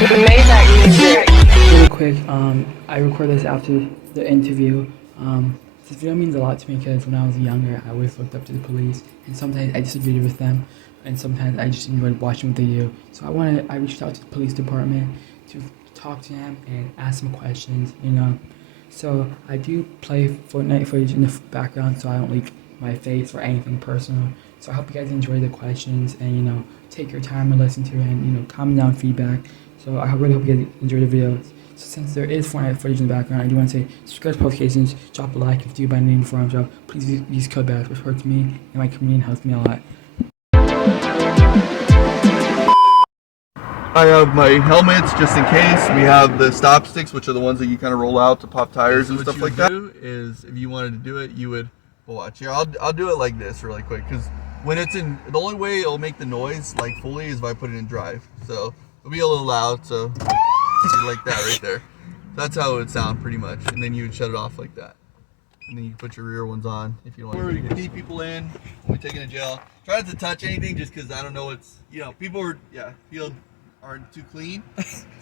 made that music. Really quick, I recorded this after the interview. This video means a lot to me because when I was younger, I always looked up to the police, and sometimes I disagreed with them, and sometimes I just enjoyed watching what they do. So I reached out to the police department to talk to them and ask them questions. So I do play Fortnite footage in the background, so I don't leak my face or anything personal. So I hope you guys enjoy the questions and take your time and listen to it and comment down feedback. So I really hope you guys enjoy the video. So since there is Fortnite footage in the background, I do want to say subscribe to notifications, drop a like if you do buy any forum job. Please use code BAD, which hurts me and my community and helps me a lot. I have my helmets just in case. We have the stop sticks, which are the ones that you kind of roll out to pop tires and stuff like that. Is if you wanted to do it, you would watch here. I'll do it like this really quick because when it's in, the only way it'll make the noise like fully is if I put it in drive. So it'll be a little loud. So like that right there. That's how it would sound pretty much. And then you would shut it off like that. And then you put your rear ones on if you want. Where we keep people in when we take them to jail. Try not to touch anything just because I don't know what's people are aren't too clean,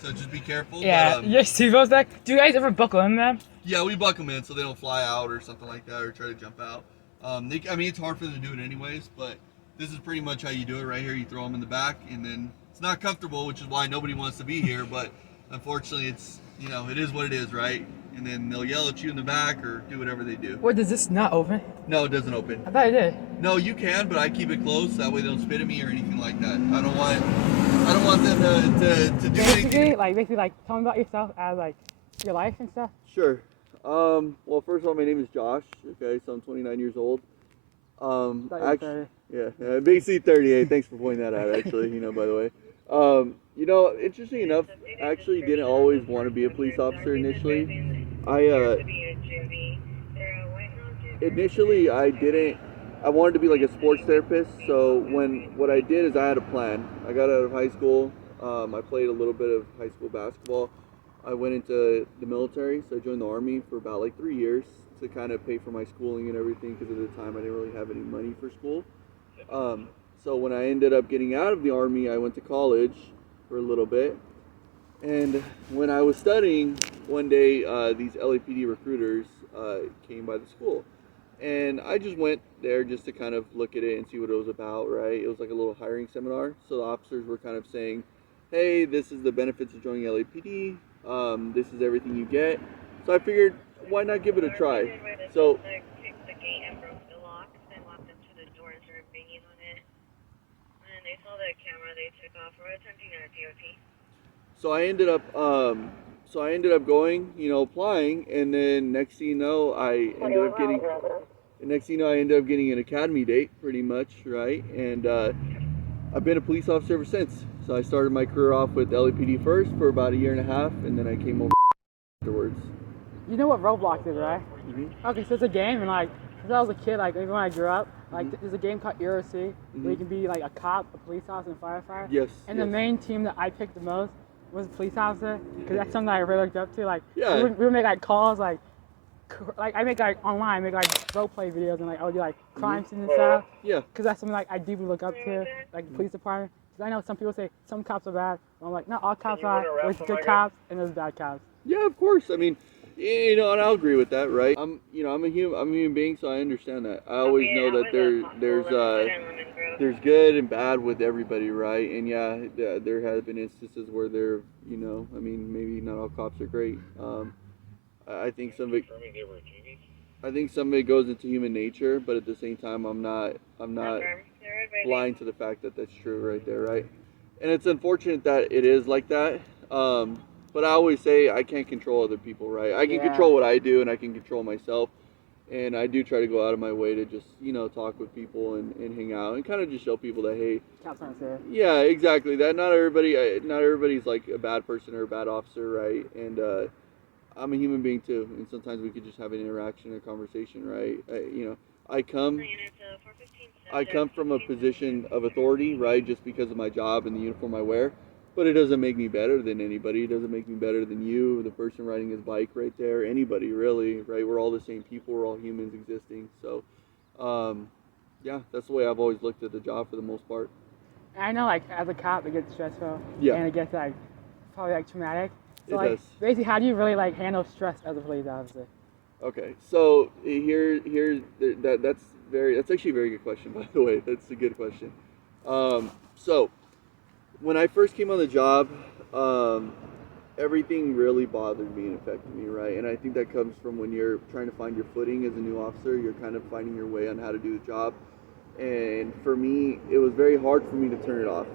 so just be careful. Yeah, but, your seatbelts back. Do you guys ever buckle in them? Yeah, we buckle them in so they don't fly out or something like that or try to jump out. It's hard for them to do it anyways, but this is pretty much how you do it right here. You throw them in the back, and then it's not comfortable, which is why nobody wants to be here, but unfortunately it's, it is what it is, right? And then they'll yell at you in the back or do whatever they do. What, does this not open? No, it doesn't open. I thought it did. No, you can, but I keep it closed. That way they don't spit at me or anything like that. I don't want them to do anything. Basically, tell me about yourself as your life and stuff. Sure. Well, first of all, my name is Josh. Okay, so I'm 29 years old. Basically 38. Thanks for pointing that out. Actually, by the way. Interesting enough, I actually didn't always want to be a police officer initially. Initially I didn't. I wanted to be like a sports therapist. So what I did is I had a plan. I got out of high school. I played a little bit of high school basketball. I went into the military, so I joined the Army for about 3 years to kind of pay for my schooling and everything because at the time I didn't really have any money for school. So when I ended up getting out of the Army, I went to college for a little bit. And when I was studying, one day these LAPD recruiters came by the school. And I just went there just to kind of look at it and see what it was about, right? It was like a little hiring seminar. So the officers were kind of saying, hey, this is the benefits of joining LAPD. This is everything you get. So I figured, why not give it a try? So So I ended up going, applying, and then next thing you know, I ended up getting an academy date, pretty much, right? And I've been a police officer ever since. So I started my career off with LAPD first for about 1.5 years, and then I came over afterwards. You know what Roblox is, right? Mm-hmm. Okay, so it's a game, and since I was a kid, even when I grew up, there's a game called ERC, where you can be a cop, a police officer, and firefighter. Yes. And the main team that I picked the most was a police officer, because that's something I really looked up to. Yeah. We would make calls, I make online, role play videos, and I would do crime scenes and stuff. Yeah. Because that's something I deeply look up to, the police department. Because I know some people say some cops are bad, but I'm not all cops are. There's good cops and there's bad cops. Yeah, of course. And I'll agree with that, right? I'm a human being, so I understand that. I always know that there's good and bad with everybody, right? And yeah, there have been instances where maybe not all cops are great. I think some of it goes into human nature, but at the same time, I'm not blind to the fact that that's true right there, right? And it's unfortunate that it is like that. But I always say I can't control other people, right? I can control what I do, and I can control myself. And I do try to go out of my way to just, talk with people and hang out and kind of just show people that, hey, cops aren't fair. Yeah, exactly. That not everybody's like a bad person or a bad officer, right? And I'm a human being too, and sometimes we could just have an interaction, a conversation, right? I come from a position of authority, right? Just because of my job and the uniform I wear. But it doesn't make me better than anybody. It doesn't make me better than you, the person riding his bike right there, anybody really, right? We're all the same people. We're all humans existing. So, that's the way I've always looked at the job for the most part. I know, as a cop, it gets stressful. Yeah. And it gets, probably like traumatic. So It like does. basically, how do you really like handle stress as a police officer? Okay, so that's actually a very good question, by the way. That's a good question. So when I first came on the job, um, everything really bothered me and affected me, right? And I think that comes from when you're trying to find your footing as a new officer. You're kind of finding your way on how to do the job. And for me, it was very hard for me to turn it off.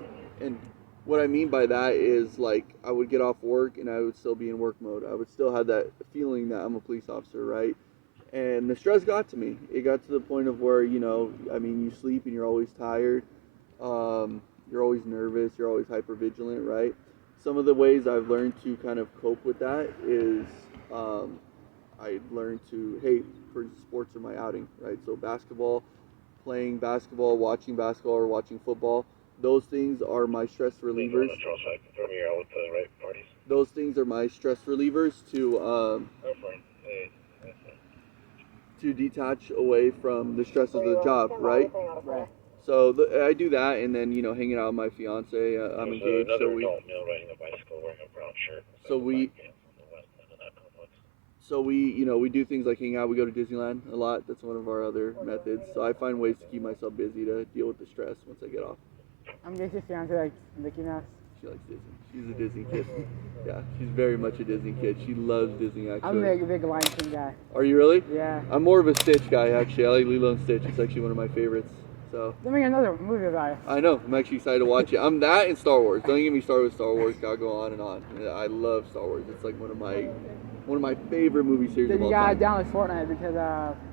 And what I mean by that is like I would get off work and I would still be in work mode. I would still have that feeling that I'm a police officer, right? And the stress got to me. It got to the point of where, I mean, you sleep and you're always tired. You're always nervous. You're always hyper vigilant, right? Some of the ways I've learned to kind of cope with that is I learned to, hey, for instance, sports are my outing, right? So playing basketball, or watching football, those things are my stress relievers. Those things are my stress relievers to detach away from the stresses of the job, right? Right. So I do that, and then hanging out with my fiance. I'm engaged, so we. So we. So we do things like hang out. We go to Disneyland a lot. That's one of our other methods. So I find ways to keep myself busy to deal with the stress once I get off. I'm guessing your fiance like Mickey Mouse. She likes Disney. She's a Disney kid. Yeah, she's very much a Disney kid. She loves Disney, actually. I'm a big Lion King guy. Are you really? Yeah. I'm more of a Stitch guy, actually. I like Lilo and Stitch. It's actually one of my favorites. So. Let me get another movie about it. I know. I'm actually excited to watch it. I'm that and Star Wars. Don't get me started with Star Wars. Gotta go on and on. I love Star Wars. It's like one of my favorite movie series Then of you all gotta time. download Fortnite because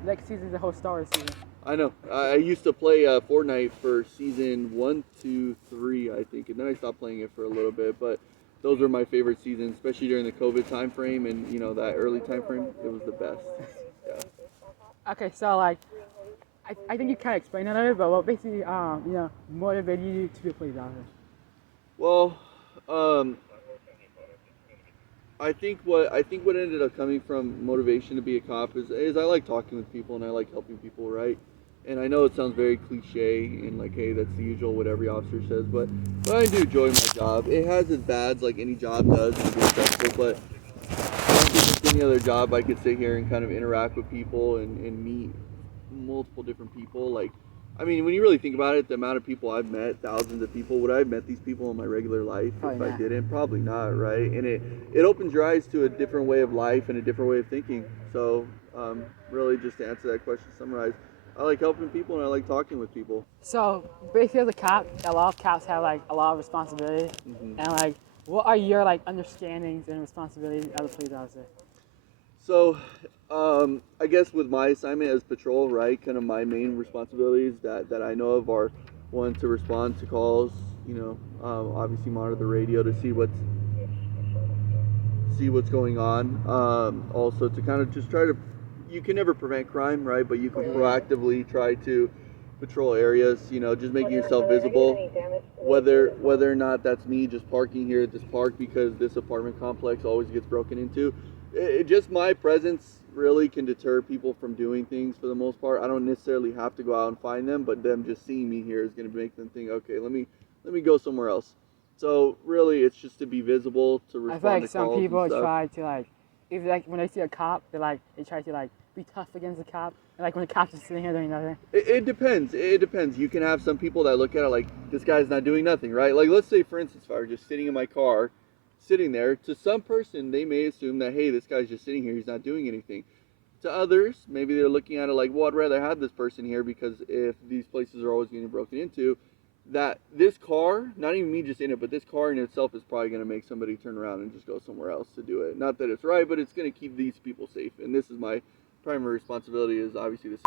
next season's the whole Star Wars season. I know. I used to play Fortnite for season 1, 2, 3, I think, and then I stopped playing it for a little bit. But those were my favorite seasons, especially during the COVID time frame and that early time frame. It was the best. Yeah. Okay, so like, I think you kind of explained it a little, but what basically motivated you to be a police officer? Well, I think what ended up coming from motivation to be a cop is I like talking with people and I like helping people, right? And I know it sounds very cliche and like, hey, that's the usual what every officer says, but I do enjoy my job. It has its bads, like any job does, and it's stressful, but I don't think it's any other job I could sit here and kind of interact with people and meet multiple different people. Like, I mean, when you really think about it, the amount of people I've met, thousands of people, would I have met these people in my regular life Probably if not. I didn't? Probably not, right? And it opens your eyes to a different way of life and a different way of thinking. So, really, just to answer that question, summarize, I like helping people and I like talking with people. So basically, as a cop, a lot of cops have like a lot of responsibility, and like, what are your like understandings and responsibilities as a police officer? So, I guess with my assignment as patrol, right, kind of my main responsibilities that I know of are one, to respond to calls, obviously monitor the radio to see what's going on. Also to kind of just try to, you can never prevent crime, right, but you can proactively try to patrol areas, just making yourself visible, whether or not that's me just parking here at this park because this apartment complex always gets broken into. Just my presence really can deter people from doing things for the most part. I don't necessarily have to go out and find them, but them just seeing me here is going to make them think, okay, let me go somewhere else. So really, it's just to be visible, to respond I feel like to some calls people and stuff. try to like, if like when they see a cop, they try to like be tough against the cop. And like when the cop's just sitting here doing nothing. It depends. It depends. You can have some people that look at it like, this guy's not doing nothing, right? Like, let's say, for instance, if I were just sitting in my car, sitting there, to some person, they may assume that, hey, this guy's just sitting here, he's not doing anything. To others, maybe they're looking at it like, well, I'd rather have this person here because if these places are always getting broken into, that this car, not even me just in it, but this car in itself is probably going to make somebody turn around and just go somewhere else to do it. Not that it's right, but it's going to keep these people safe. And this is my primary responsibility, is obviously this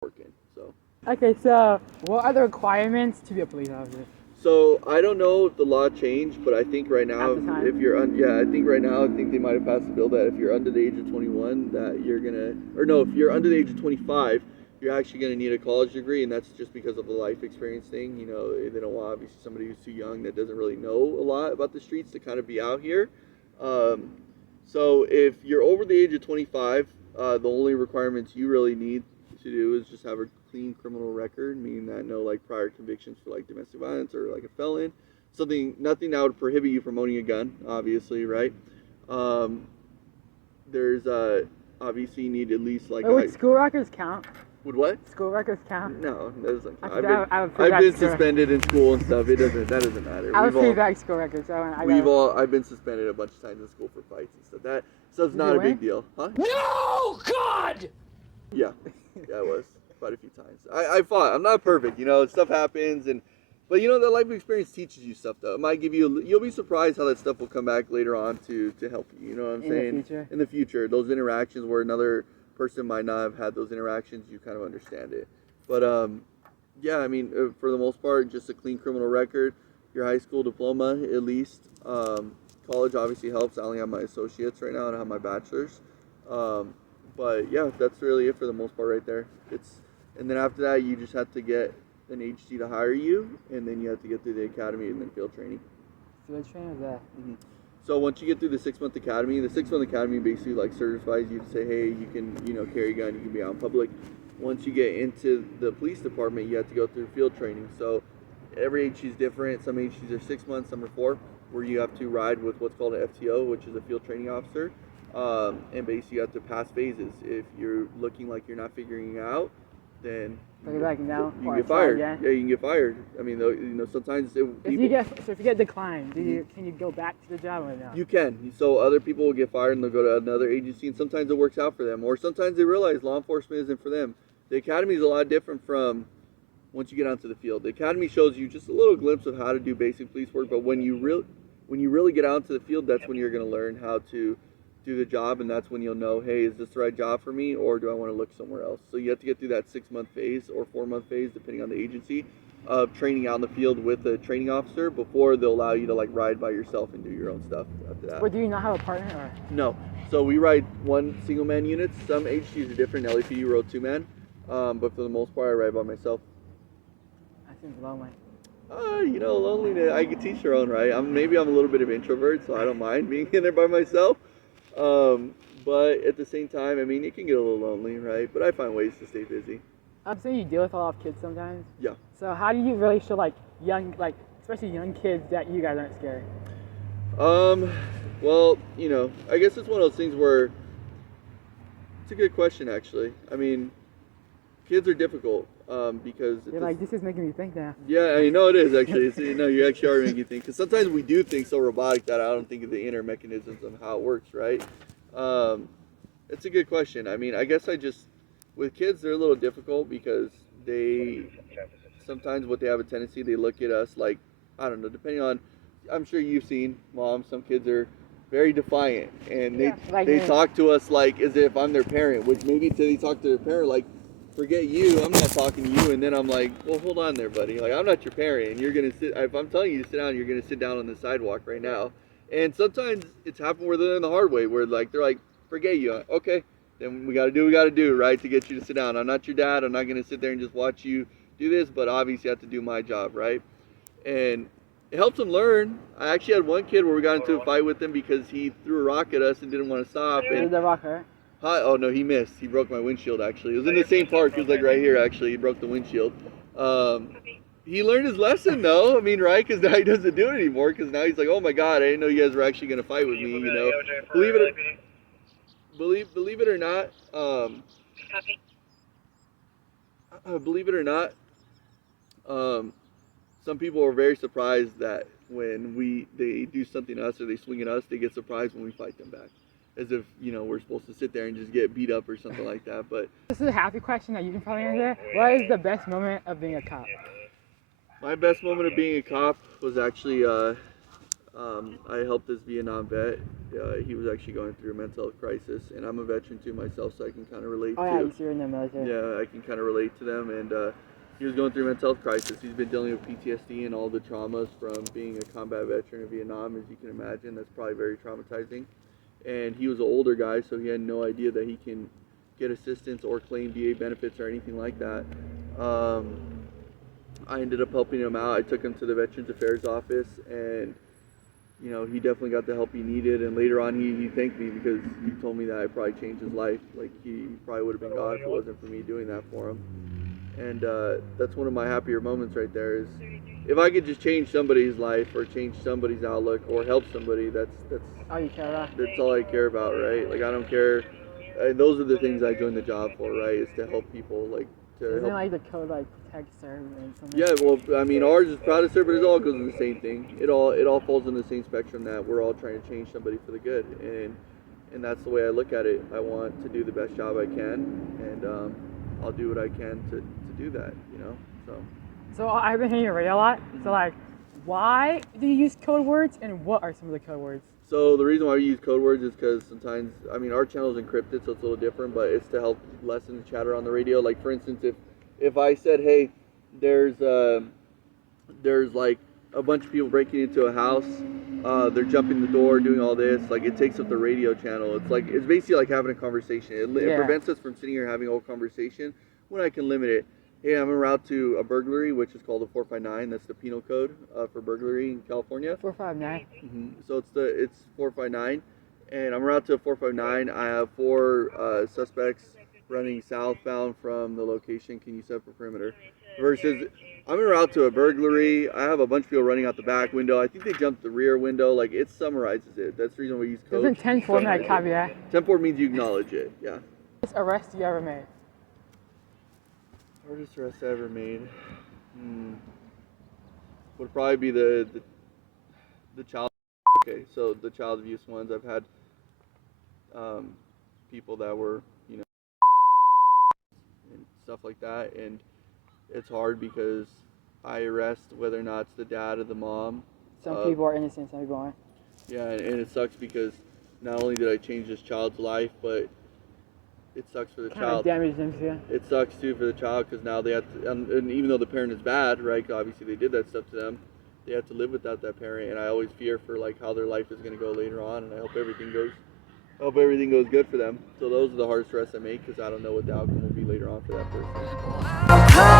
working. So. Okay, so what are the requirements to be a police officer? So I don't know if the law changed, but I think right now, At the time? if you're I think right now, I think they might have passed a bill that if you're under the age of 21, that you're gonna, or no, if you're under the age of 25, you're actually gonna need a college degree, and that's just because of the life experience thing. They don't want obviously somebody who's too young that doesn't really know a lot about the streets to kind of be out here. So if you're over the age of 25, the only requirements you really need to do is just have a clean criminal record, meaning that no like prior convictions for like domestic violence or like a felon. nothing that would prohibit you from owning a gun, obviously, right? Um, there's obviously you need at least like. Wait, would school records count? Would what? School records count? No, that doesn't count. I've been suspended in school and stuff. That doesn't matter. I was pretty bad school records, so I've been suspended a bunch of times in school for fights and stuff. That stuff's not a big deal, huh? No, God! Yeah, it was quite a few times. I fought. I'm not perfect, stuff happens, but that life experience teaches you stuff though. It might give you'll be surprised how that stuff will come back later on to help you. You know what I'm saying? In the future, those interactions where another person might not have had those interactions, you kind of understand it. But yeah, I mean, for the most part, just a clean criminal record, your high school diploma at least. College obviously helps. I only have my associates right now and I have my bachelor's. But yeah, that's really it for the most part right there. And then after that, you just have to get an agency to hire you, and then you have to get through the academy and then field training. Field training is that? Mm-hmm. So once you get through the 6-month academy, the 6-month academy basically like certifies you to say, hey, you can carry a gun, you can be out in public. Once you get into the police department, you have to go through field training. So every agency is different. Some agencies are 6 months, some are 4, where you have to ride with what's called an FTO, which is a field training officer. And basically you have to pass phases. If you're looking like you're not figuring it out, then you can get fired. Yeah, you can get fired. I mean, sometimes if you get declined, can you go back to the job or no? You can. So other people will get fired and they'll go to another agency, and sometimes it works out for them, or sometimes they realize law enforcement isn't for them. The academy is a lot different from once you get onto the field. The academy shows you just a little glimpse of how to do basic police work, but when you really get out into the field, that's when you're going to learn how to do the job, and that's when you'll know, hey, is this the right job for me, or do I want to look somewhere else? So you have to get through that 6-month phase or 4-month phase, depending on the agency, of training out in the field with a training officer before they'll allow you to like ride by yourself and do your own stuff after that. But do you not have a partner? Or? No. So we ride one single man units. Some agencies are different. LAPD rode 2-man, but for the most part, I ride by myself. That seems lonely. Loneliness, I can teach your own, right? Maybe I'm a little bit of an introvert, so I don't mind being in there by myself. But at the same time, I mean, it can get a little lonely, right? But I find ways to stay busy. I'm saying you deal with a lot of kids sometimes. Yeah. So how do you really show especially young kids that you guys aren't scared? Well, I guess it's one of those things where it's a good question, actually. I mean, kids are difficult. Because you're like, this is making me think now. Yeah, I know it is actually. You actually are making me think. Because sometimes we do things so robotic that I don't think of the inner mechanisms of how it works, right? It's a good question. I mean, I guess with kids, they're a little difficult because sometimes what they have a tendency, they look at us like, I don't know, depending on, I'm sure you've seen, Mom, some kids are very defiant. And they talk to us like as if I'm their parent, which maybe until they talk to their parent like, forget you, I'm not talking to you, and then I'm like, well, hold on there, buddy. Like, I'm not your parent, and you're going to if I'm telling you to sit down, you're going to sit down on the sidewalk right now. And sometimes it's happened where they're in the hard way, where they're like, forget you. Okay, then we got to do what we got to do, right, to get you to sit down. I'm not your dad. I'm not going to sit there and just watch you do this, but obviously I have to do my job, right? And it helps them learn. I actually had one kid where we got into a fight with him because he threw a rock at us and didn't want to stop. Did the rock hurt? Oh, no, he missed. He broke my windshield, actually. It was in the same park. He was, like, right here, actually. He broke the windshield. He learned his lesson, though. I mean, right? Because now he doesn't do it anymore. Because now he's like, oh, my God, I didn't know you guys were actually going to fight with me, Believe it or not, some people are very surprised that when they do something to us or they swing at us, they get surprised when we fight them back. As if, we're supposed to sit there and just get beat up or something like that. But this is a happy question that you can probably answer. What is the best moment of being a cop? My best moment of being a cop was actually, I helped this Vietnam vet. He was actually going through a mental health crisis, and I'm a veteran too myself, so I can kind of relate to. Oh yeah, you're in the military. Yeah, I can kind of relate to them, and he was going through a mental health crisis. He's been dealing with PTSD and all the traumas from being a combat veteran in Vietnam, as you can imagine. That's probably very traumatizing. And he was an older guy, so he had no idea that he can get assistance or claim VA benefits or anything like that. I ended up helping him out. I took him to the Veterans Affairs office, and he definitely got the help he needed. And later on, he thanked me because he told me that I probably changed his life. Like, he probably would have been gone if it wasn't for me doing that for him. and that's one of my happier moments right there. Is if I could just change somebody's life or change somebody's outlook or help somebody, that's all you care about. That's all I care about, right? Like I don't care. Those are the things I joined the job for, right? Is to help people, like to Isn't help. like the code like protect, serve, and something? Yeah, well, I mean, ours is proud to serve, but it all goes in the same thing. It all falls in the same spectrum that we're all trying to change somebody for the good, and that's the way I look at it. I want to do the best job I can, and I'll do what I can to do that, you know. So I've been hearing your radio a lot. So like, why do you use code words, and what are some of the code words? So the reason why we use code words is because sometimes, I mean, our channel is encrypted, so it's a little different, but it's to help lessen the chatter on the radio. Like for instance, if I said, hey, there's like a bunch of people breaking into a house, they're jumping the door, doing all this, like it takes up the radio channel. It's basically like having a conversation. It prevents us from sitting here having a whole conversation when I can limit it. Hey, I'm en route to a burglary, which is called a 459. That's the penal code for burglary in California. 459. Mm-hmm. So it's 459, and I'm en route to a 459. I have 4 suspects running southbound from the location. Can you set up a perimeter? Versus, I'm en route to a burglary. I have a bunch of people running out the back window. I think they jumped the rear window. Like it summarizes it. That's the reason we use code. Doesn't 10-4 like copy that? 10-4 means you acknowledge it. Yeah. Biggest arrest you ever made? Hardest arrest I ever made would probably be the child. Okay, so the child abuse ones. I've had people that were, you know, and stuff like that, and it's hard because I arrest whether or not it's the dad or the mom. Some people are innocent, some people aren't. Yeah, and it sucks because not only did I change this child's life, but it sucks for the child. Damage them too. It sucks too for the child because now they have to, and even though the parent is bad, right? Obviously they did that stuff to them. They have to live without that parent, and I always fear for like how their life is going to go later on, and I hope everything goes good for them. So those are the hardest arrests I make because I don't know what the outcome will be later on for that person.